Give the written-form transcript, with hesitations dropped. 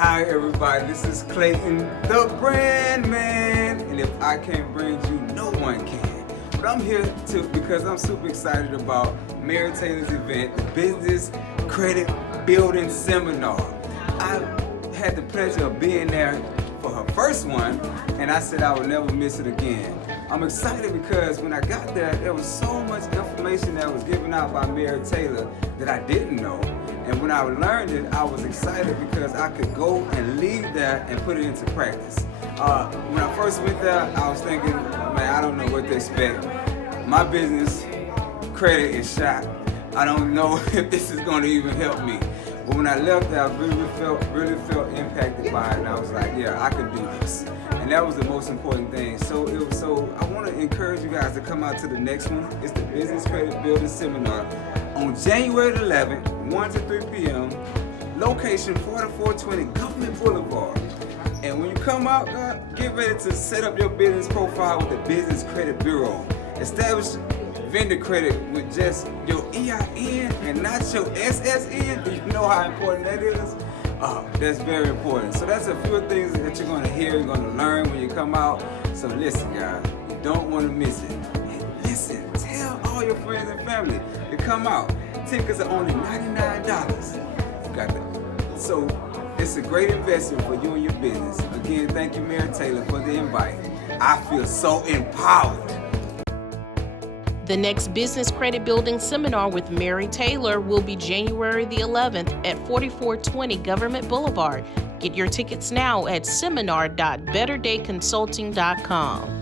Hi everybody, this is Clayton, the brand man, and if I can't bring you, no one can. But I'm here because I'm super excited about Mary Taylor's event, the Business Credit Building Seminar. I had the pleasure of being there for her first one, and I said I would never miss it again. I'm excited because when I got there was so much information that was given out by Mary Taylor that I didn't know. And when I learned it, I was excited because I could go and leave there and put it into practice. When I first went there, I was thinking, man, I don't know what to expect. My business credit is shot. I don't know if this is going to even help me. But when I left there, I really felt impacted by it, and I was like, yeah, I can do this. And that was the most important thing. So I want to encourage you guys to come out to the next one. It's the Business Credit Building Seminar on January 11th, 1 to 3 p.m. Location 4420 Government Boulevard. And when you come out, get ready to set up your business profile with the Business Credit Bureau. Establish vendor credit with just your EIN and not your SSN. Do you know how important that is? That's very important. So that's a few things that you're going to hear, you're going to learn when you come out. So listen, guys, you don't want to miss it. And listen, tell all your friends and family to come out. Tickets are only $99. You got that. So it's a great investment for you and your business. Again, thank you, Mary Taylor, for the invite. I feel so empowered. The next Business Credit Building Seminar with Mary Taylor will be January the 11th at 4420 Government Boulevard. Get your tickets now at seminar.betterdayconsulting.com.